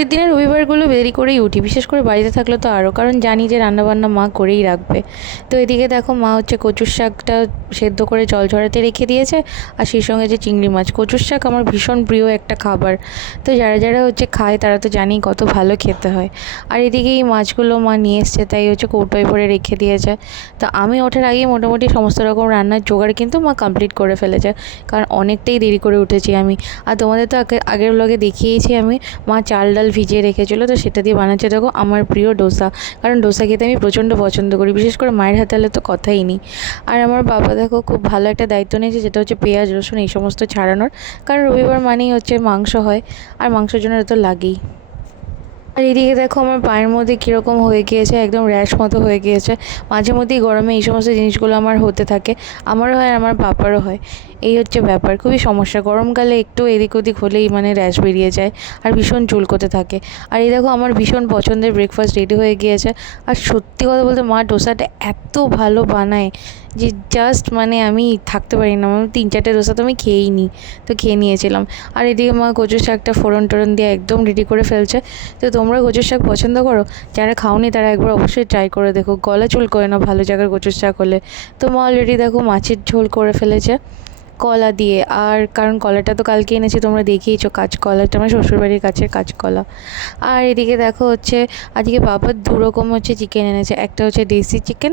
ছুটির দিনে রবিবারগুলো দেরি করেই উঠি, বিশেষ করে বাড়িতে থাকলে তো আরও, কারণ জানি যে রান্নাবান্না মা করেই রাখবে। তো এদিকে দেখো মা হচ্ছে কচুর শাকটা সেদ্ধ করে জল ঝরাতে রেখে দিয়েছে, আর সেই সঙ্গে যে চিংড়ি মাছ। কচুর শাক আমার ভীষণ প্রিয় একটা খাবার, তো যারা যারা হচ্ছে খায় তারা তো জানি কত ভালো খেতে হয়। আর এদিকে এই মাছগুলো মা নিয়ে এসছে, তাই হচ্ছে কৌটোয় ভরে রেখে দিয়েছে। তো আমি ওঠার আগেই মোটামুটি সমস্ত রকম রান্নার জোগাড় কিন্তু মা কমপ্লিট করে ফেলেছে, কারণ অনেকটাই দেরি করে উঠেছি আমি। আর তোমাদের তো আগের ব্লগে দেখিয়েছি আমি, মা চাল ডাল ভিজিয়ে রেখেছিলো, তো সেটা দিয়ে বানাচ্ছে দেখো আমার প্রিয় ডোসা। কারণ ডোসা খেতে আমি প্রচণ্ড পছন্দ করি, বিশেষ করে মায়ের হাতে হলে তো কথাই নেই। আর আমার বাবা দেখো খুব ভালো একটা দায়িত্ব নিয়েছে, যেটা হচ্ছে পেঁয়াজ রসুন এই সমস্ত ছাড়ানোর, কারণ রবিবার মানেই হচ্ছে মাংস হয়, আর মাংসের জন্য তো লাগেই। আর এদিকে দেখো আমার পায়ের মধ্যে কীরকম হয়ে গিয়েছে, একদম র্যাশ মতো হয়ে গিয়েছে। মাঝে মধ্যেই গরমে এই সমস্ত জিনিসগুলো আমার হতে থাকে, আমারও হয় আর আমার পাপারও হয়। এই হচ্ছে ব্যাপার, খুবই সমস্যা। গরমকালে একটু এদিক ওদিক হলেই মানে র্যাশ বেরিয়ে যায়, আর ভীষণ চুলকোতে থাকে। আর এই দেখো আমার ভীষণ পছন্দের ব্রেকফাস্ট রেডি হয়ে গিয়েছে। আর সত্যি কথা বলতে মা ডোসাটা এত ভালো বানায় যে জাস্ট মানে আমি থাকতে পারি না, আমি 3-4টে ডোসা তো আমি খেয়েই নিই। তো খেয়ে নিয়েছিলাম। আর এদিকে মা কচুর শাকটা ফোড়ন টোড়ন দিয়ে একদম রেডি করে ফেলছে। তো তোমরা কচুর শাক পছন্দ করো? যারা খাওনি তারা একবার অবশ্যই ট্রাই করে দেখো, গলা চুলকোয় না ভালো জায়গার কচুর শাক হলে। তো মা অলরেডি দেখো মাছের ঝোল করে ফেলেছে কলা দিয়ে। আর কারণ কলাটা তো কালকে এনেছি, তোমরা দেখিয়েছো কাঁচকলাটা, আমার শ্বশুরবাড়ির কাছের কাঁচকলা। আর এদিকে দেখো হচ্ছে আজকে বাবা দুরকম হচ্ছে চিকেন এনেছে, একটা হচ্ছে দেশি চিকেন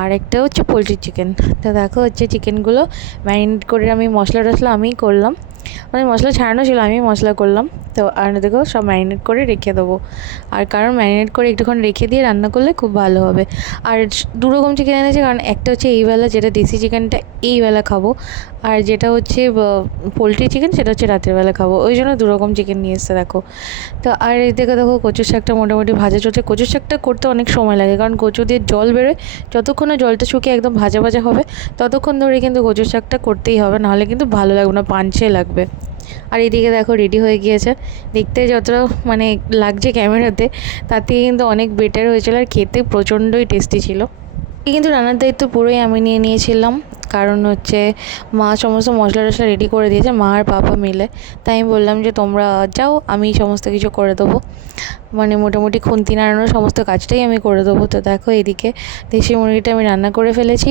আর একটা হচ্ছে পোলট্রি চিকেন। তো দেখো হচ্ছে চিকেনগুলো ম্যারিনেট করে আমি মশলা টশলা আমিই করলাম, মানে মশলা ছাড়ানো ছিল, আমি মশলা করলাম। তো আর দেখো সব ম্যারিনেট করে রেখে দেবো, আর কারণ ম্যারিনেট করে একটুক্ষণ রেখে দিয়ে রান্না করলে খুব ভালো হবে। আর দুরকম চিকেন এনেছে, কারণ একটা হচ্ছে এইবেলা যেটা দেশি চিকেনটা এইবেলা খাবো, আর যেটা হচ্ছে পোলট্রি চিকেন সেটা হচ্ছে রাতের বেলা খাবো, ওই জন্য দুরকম চিকেন নিয়ে এসছে দেখো। তো আর এই দেখো দেখো কচুর শাকটা মোটামুটি ভাজা চলছে। কচুর শাকটা করতে অনেক সময় লাগে, কারণ কচু দিয়ে জল বেরোয়, যতক্ষণ না জলটা শুকিয়ে একদম ভাজা ভাজা হবে ততক্ষণ ধরে কিন্তু কচুর শাকটা করতেই হবে, নাহলে কিন্তু ভালো লাগবে না, পাঞ্চে লাগবে। আর এদিকে দেখো রেডি হয়ে গিয়েছে, দেখতে যতটা মানে লাগছে ক্যামেরাতে, তার থেকে কিন্তু অনেক বেটার হয়েছিল, আর খেতে প্রচণ্ডই টেস্টি ছিল। কিন্তু রান্নার দায়িত্ব পুরোই আমি নিয়ে নিয়েছিলাম, কারণ হচ্ছে মা সমস্ত মশলা টশলা রেডি করে দিয়েছে, মা আর পাপা মিলে। তাই আমি বললাম যে তোমরা যাও, আমি সমস্ত কিছু করে দেবো, মানে মোটামুটি খুন্তি নাড়ানোর সমস্ত কাজটাই আমি করে দেবো। তো দেখো এদিকে দেশি মুরগিটা আমি রান্না করে ফেলেছি,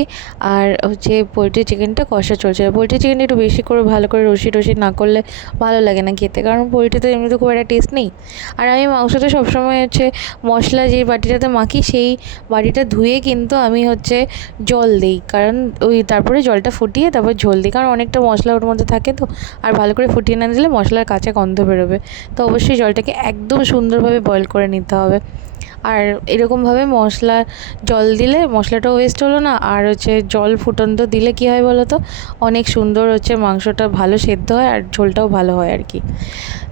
আর হচ্ছে পোলট্রি চিকেনটা কষা চলছে। পোলট্রি চিকেনটা একটু বেশি করে ভালো করে রসি টসি না করলে ভালো লাগে না খেতে, কারণ পোলট্রিতে এমনিতে খুব একটা টেস্ট নেই। আর আমি মাংসতে সবসময় হচ্ছে মশলা যে বাটিটাতে মাখি সেই বাটিটা ধুয়ে কিন্তু আমি হচ্ছে জল দিই, কারণ ওই তারপরে জলটা ফুটিয়ে তারপর ঝোল দিই, কারণ অনেকটা মশলা ওর মধ্যে থাকে। তো আর ভালো করে ফুটিয়ে না দিলে মশলার কাঁচা গন্ধ বেরোবে। তো অবশ্যই জলটাকে একদম সুন্দরভাবে বয়েল করে নিতে হবে। আর এরকমভাবে মশলা জল দিলে মশলাটাও ওয়েস্ট হলো না, আর হচ্ছে জল ফুটন্ত দিলে কী হয় বলো তো, অনেক সুন্দর হচ্ছে মাংসটা ভালো সেদ্ধ হয়, আর ঝোলটাও ভালো হয় আর কি।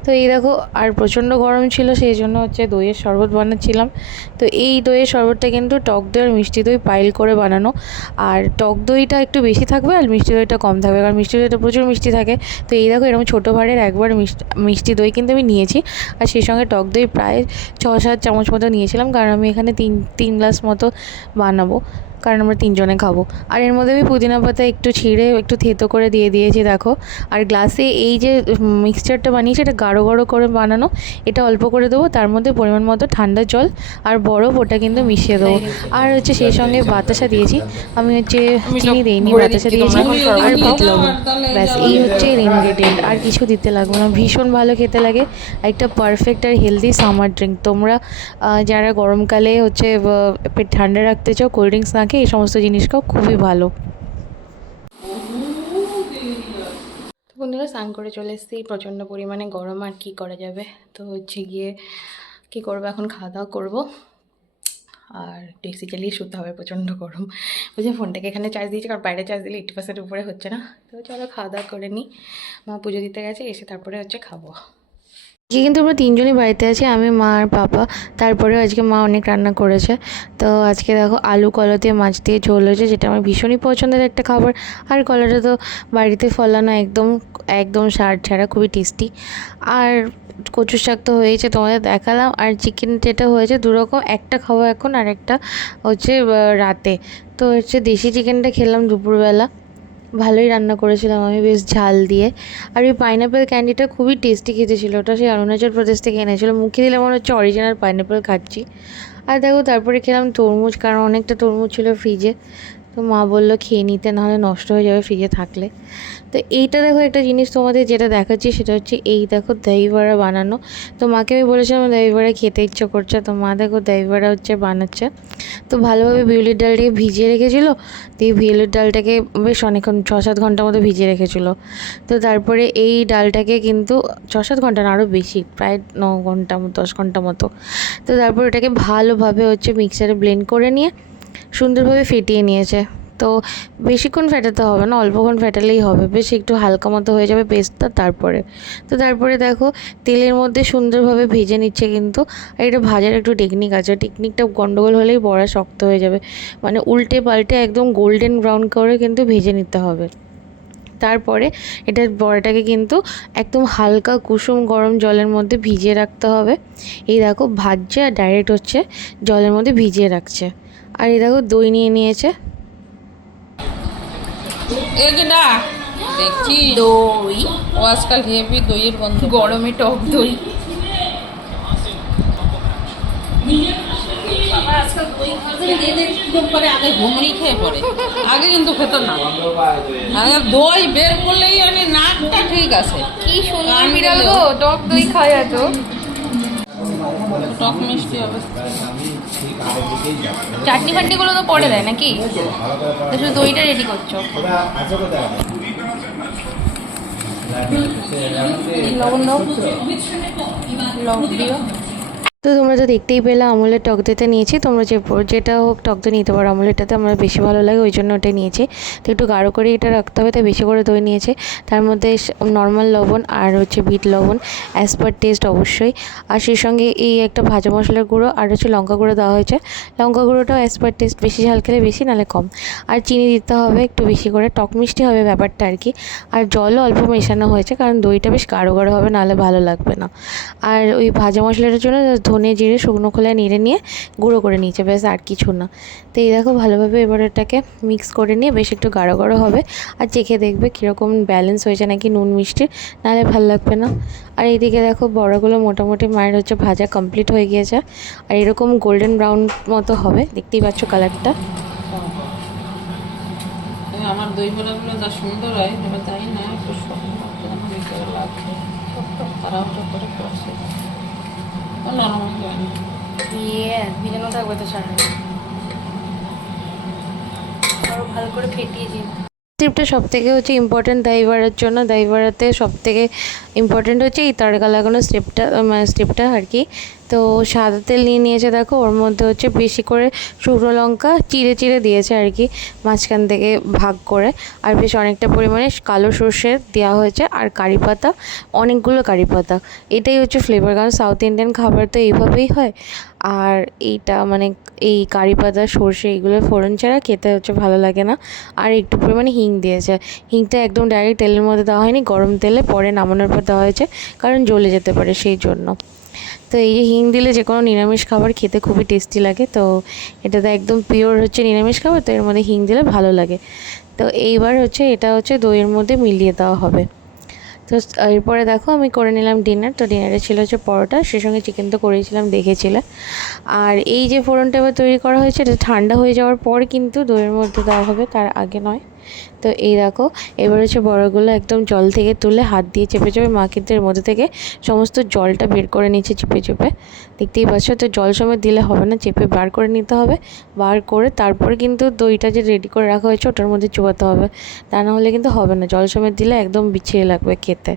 তো এই দেখো, আর প্রচণ্ড গরম ছিল, সেই জন্য হচ্ছে দইয়ের শরবত বানাচ্ছিলাম। তো এই দইয়ের শরবতটা কিন্তু টক দই আর মিষ্টি দই পাইল করে বানানো, আর টক দইটা একটু বেশি থাকবে আর মিষ্টি দইটা কম থাকবে, কারণ মিষ্টি দইটা প্রচুর মিষ্টি থাকে। তো এই দেখো এরকম ছোটো ভাঁড়ের একবার মিষ্টি দই কিন্তু আমি নিয়েছি, আর সেই সঙ্গে টক দই প্রায় 6-7 চামচ মতো নিয়েছিলাম, কারণ আমি এখানে তিন গ্লাস মতো বানাবো, কারণ আমরা 3 জনে খাবো। আর এর মধ্যে আমি পুদিনা পাতা একটু ছিঁড়ে একটু থেতো করে দিয়ে দিয়েছি দেখো। আর গ্লাসে এই যে মিক্সচারটা বানিয়েছি এটা গাঢ় গাঢ় করে বানানো, এটা অল্প করে দেবো, তার মধ্যে পরিমাণ মতো ঠান্ডা জল আর বরফ ওটা কিন্তু মিশিয়ে দেবো। আর হচ্ছে সেই সঙ্গে বাতাসা দিয়েছি, আমি হচ্ছে চিনি দিইনি, বাতাসা দিয়েছি আর বিট লবণ, ব্যাস এই হচ্ছে এর ইনগ্রেডিয়েন্ট, আর কিছু দিতে লাগবে না। ভীষণ ভালো খেতে লাগে, একটা পারফেক্ট আর হেলদি সামার ড্রিঙ্ক। তোমরা যারা গরমকালে হচ্ছে পেট ঠান্ডা রাখতে চাও, কোল্ড ড্রিঙ্কস না খেয়ে এই সমস্ত জিনিস খাও, খুবই ভালো। বন্ধুরা স্নান করে চলে এসেছি, প্রচণ্ড পরিমাণে গরম, আর কি করা যাবে। তো হচ্ছে গিয়ে কী করবো, এখন খাওয়া দাওয়া করবো, আর ট্যাক্সি চালিয়ে শুতে হবে, প্রচণ্ড গরম। বুঝলি ফোনটাকে এখানে চার্জ দিয়েছি, কারণ বাইরে চার্জ দিলে 80% উপরে হচ্ছে না। তো চলো খাওয়া দাওয়া করে নিই, মা পুজো দিতে গেছে, এসে তারপরে হচ্ছে খাবো। আজকে কিন্তু আমরা 3 জনই বাড়িতে আছি, আমি, মা আর পাপা। তারপরেও আজকে মা অনেক রান্না করেছে। তো আজকে দেখো আলু কলা দিয়ে মাছ দিয়ে ঝোল হয়েছে, যেটা আমার ভীষণই পছন্দের একটা খাবার। আর কলাটা তো বাড়িতে ফলানো, একদম একদম সার ছাড়া, খুবই টেস্টি। আর কচুর শাক তো হয়েছে, তোমাদের দেখালাম। আর চিকেন যেটা হয়েছে দুরকম, একটা খাবো এখন আর একটা হচ্ছে রাতে। তো হচ্ছে দেশি চিকেনটা খেলাম দুপুরবেলা, ভালোই রান্না করেছিলাম আমি, বেশ ঝাল দিয়ে। আর ওই পাইনাপেল ক্যান্ডিটা খুবই টেস্টি খেতে ছিল, ওটা সেই অরুণাচল প্রদেশ থেকে এনেছিল, মুখে দিলে মনে হচ্ছে অরিজিনাল পাইনাপেল খাচ্ছি। আর দেখো তারপরে খেলাম তরমুজ, কারণ অনেকটা তরমুজ ছিল ফ্রিজে, তো মা বললো খেয়ে নিতে, নাহলে নষ্ট হয়ে যাবে ফ্রিজে থাকলে। তো এইটা দেখো একটা জিনিস তোমাদের যেটা দেখাচ্ছি সেটা হচ্ছে এই দেখো দই বড়া বানানো। তো মাকে আমি বলেছিলাম দই বড়া খেতে ইচ্ছে করছে, তো মা দেখো দই বড়া হচ্ছে বানাচ্ছে। তো ভালোভাবে বিউলির ডালটাকে ভিজিয়ে রেখেছিলো, তো এই বিউলির ডালটাকে বেশ অনেকক্ষণ 6-7 ঘন্টার মতো ভিজিয়ে রেখেছিলো। তো তারপরে এই ডালটাকে কিন্তু 6-7 ঘন্টা না, আরও বেশি, প্রায় 9 ঘন্টা 10 ঘন্টা মতো। তো তারপর এটাকে ভালোভাবে হচ্ছে মিক্সারে ব্লেন্ড করে নিয়ে সুন্দরভাবে ফেটিয়ে নিয়েছে। তো বেশিক্ষণ ফেটাতে হবে না, অল্পক্ষণ ফেটালেই হবে, বেশ একটু হালকা মতো হয়ে যাবে পেস্টটা। তারপরে দেখো তেলের মধ্যে সুন্দরভাবে ভেজে নিচ্ছে কিন্তু। আর এটা ভাজার একটু টেকনিক আছে, টেকনিকটা গন্ডগোল হলেই বড়া শক্ত হয়ে যাবে, মানে উল্টে পাল্টে একদম গোল্ডেন ব্রাউন করে কিন্তু ভেজে নিতে হবে। তারপরে এটার বড়াটাকে কিন্তু একদম হালকা কুসুম গরম জলের মধ্যে ভিজিয়ে রাখতে হবে। এই দেখো ভাজছে আর ডাইরেক্ট হচ্ছে জলের মধ্যে ভিজিয়ে রাখছে। আর এই দেখো দই নিয়ে নিয়েছে, দেখছি দই ও আজকাল হেভি দইয়ের গন্ধ, গরমে টক দই। আজকাল দই করে আগে ঘুমড়ি খেয়ে পড়ে, আগে কিন্তু খেত না। আগে দই বের করলেই মানে নাকটা ঠিক আছে। কি সুন্দর বিড়াল গো, টক দই খায় এত। টক মিষ্টি হবে। চাটনি ফাটনি গুলো তো পরে দেয় নাকি? তো শুধু দইটা রেডি করছো। লবণ দাও, লবণ দিও। তো তোমরা তো দেখতেই পেলে আমুলের টক দইটা নিয়েছি, তোমরা যেটা হোক টক দই নিতে পারো, আমুলেরটাতে আমার বেশি ভালো লাগে ওই জন্য ওটাই নিয়েছি। তো একটু গাঢ় করে এটা রাখতে হবে, তাই বেশি করে দই নিয়েছে। তার মধ্যে নর্মাল লবণ আর হচ্ছে বিট লবণ অ্যাজ পার টেস্ট অবশ্যই। আর সেই সঙ্গে এই একটা ভাজা মশলার গুঁড়ো আর হচ্ছে লঙ্কা গুঁড়ো দেওয়া হয়েছে, লঙ্কা গুঁড়োটাও অ্যাজ পার টেস্ট, বেশি ঝাল খেলে বেশি, নাহলে কম। আর চিনি দিতে হবে একটু বেশি করে, টক মিষ্টি হবে ব্যাপারটা আর কি। আর জলও অল্প মেশানো হয়েছে, কারণ দইটা বেশ গাঢ় গাঢ় হবে, নাহলে ভালো লাগবে না। আর ওই ভাজা মশলাটার জন্য ধনে জিরে শুকনো খোলায় নেড়ে নিয়ে গুঁড়ো করে নিয়েছে, ব্যাস আর কিছু না। তো এই দেখো ভালোভাবে এবার এটাকে মিক্স করে নিয়ে বেশ একটু গাঢ় গাঢ় হবে। আর চেখে দেখবে কীরকম ব্যালেন্স হয়েছে নাকি নুন মিষ্টির, নাহলে ভালো লাগবে না। আর এইদিকে দেখো বড়াগুলো মোটামুটি মায়ের হচ্ছে ভাজা কমপ্লিট হয়ে গিয়েছে, আর এরকম গোল্ডেন ব্রাউন মতো হবে, দেখতেই পাচ্ছ কালারটা। আমার দই বড়াগুলো যা সুন্দর হয়, এবার তাই না একটু শক্ত লাগছে, খারাপ করে করছে, নরম হয় না। ভিজানো থাকবে তো সারাদিন, আরো ভালো করে ফেটিয়ে দিন। স্টেপটা সব থেকে হচ্ছে ইম্পর্টেন্ট দই বড়ার জন্য, দই বড়াতে সব থেকে ইম্পর্টেন্ট হচ্ছে এই তড়কা লাগানো স্টেপটা আর কি। তো সাদা তেল নিয়ে নিয়েছে দেখো, ওর মধ্যে হচ্ছে বেশি করে শুকনো লঙ্কা চিড়ে চিড়ে দিয়েছে আর কি, মাঝখান থেকে ভাগ করে। আর বেশ অনেকটা পরিমাণে কালো সর্ষে দেওয়া হয়েছে, আর কারি পাতা, অনেকগুলো কারি পাতা। এটাই হচ্ছে ফ্লেভার, কারণ সাউথ ইন্ডিয়ান খাবার তো এইভাবেই হয়। আর এইটা মানে এই কারি পাতা সর্ষে এগুলো ফোড়ন ছাড়া খেতে হচ্ছে ভালো লাগে না। আর একটু পরিমাণে হিং দিয়েছে, হিংটা একদম ডাইরেক্ট তেলের মধ্যে দেওয়া হয়নি, গরম তেলে পরে নামানোর পর দেওয়া হয়েছে, কারণ জ্বলে যেতে পারে সেই জন্য। তো এই যে হিং দিলে যে কোনো নিরামিষ খাবার খেতে খুবই টেস্টি লাগে। তো এটা তো একদম পিওর হচ্ছে নিরামিষ খাবার, তো এর মধ্যে হিং দিলে ভালো লাগে। তো এইবার হচ্ছে এটা হচ্ছে দইয়ের মধ্যে মিলিয়ে দেওয়া হবে। তো এরপরে দেখো আমি করে নিলাম ডিনার। তো ডিনারে ছিল হচ্ছে পরোটা, সেই সঙ্গে চিকেন তো করেছিলাম দেখেছিলে। আর এই যে ফোড়নটা এবার তৈরি করা হয়েছে, এটা ঠান্ডা হয়ে যাওয়ার পর কিন্তু দইয়ের মধ্যে দেওয়া হবে, তার আগে নয়। তো এই দেখো এবার হচ্ছে বড়াগুলো একদম জল থেকে তুলে হাত দিয়ে চেপে চেপে মা কিন্তু এর মধ্যে থেকে সমস্ত জলটা বের করে নিচ্ছে চেপে চেপে, দেখতেই পাচ্ছ। তো জল সময় দিলে হবে না, চেপে বার করে নিতে হবে। বার করে তারপরে কিন্তু দইটা যে রেডি করে রাখা হয়েছে ওটার মধ্যে চুবাতে হবে, তা না হলে কিন্তু হবে না, জল সময় দিলে একদম বিছিয়ে লাগবে খেতে।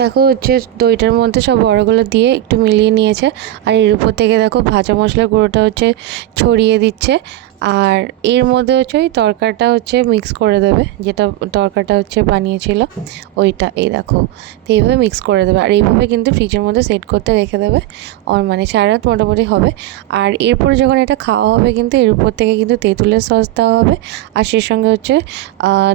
দেখো হচ্ছে দইটার মধ্যে সব বড়াগুলো দিয়ে একটু মিলিয়ে নিয়েছে, আর এর উপর থেকে দেখো ভাজা মশলার গুঁড়োটা হচ্ছে ছড়িয়ে দিচ্ছে। আর এর মধ্যে হচ্ছে ওই তরকাটা হচ্ছে মিক্স করে দেবে, যেটা তরকাটা হচ্ছে বানিয়েছিল ওইটা, এই দেখো। তো এইভাবে মিক্স করে দেবে, আর এইভাবে কিন্তু ফ্রিজের মধ্যে সেট করতে রেখে দেবে, আর মানে 4 রাত মোটামুটি হবে। আর এরপর যখন এটা খাওয়া হবে কিন্তু এর উপর থেকে কিন্তু তেঁতুলের সস দেওয়া হবে, আর সেই সঙ্গে হচ্ছে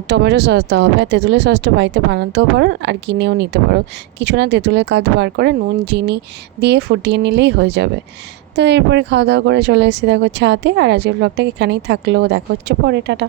টমেটো সস দেওয়া হবে। আর তেঁতুলের সসটা বাড়িতে বানাতেও পারো আর কিনেও নিতে পারো, কিছু না, তেঁতুলের কাজ বার করে নুন চিনি দিয়ে ফুটিয়ে নিলেই হয়ে যাবে। তো এরপরে খাওয়া দাওয়া করে চলে এসেছি দেখো ছাদে। আর আজকের ব্লগটা এখানেই থাকলো, দেখা হচ্ছে পরে, টাটা।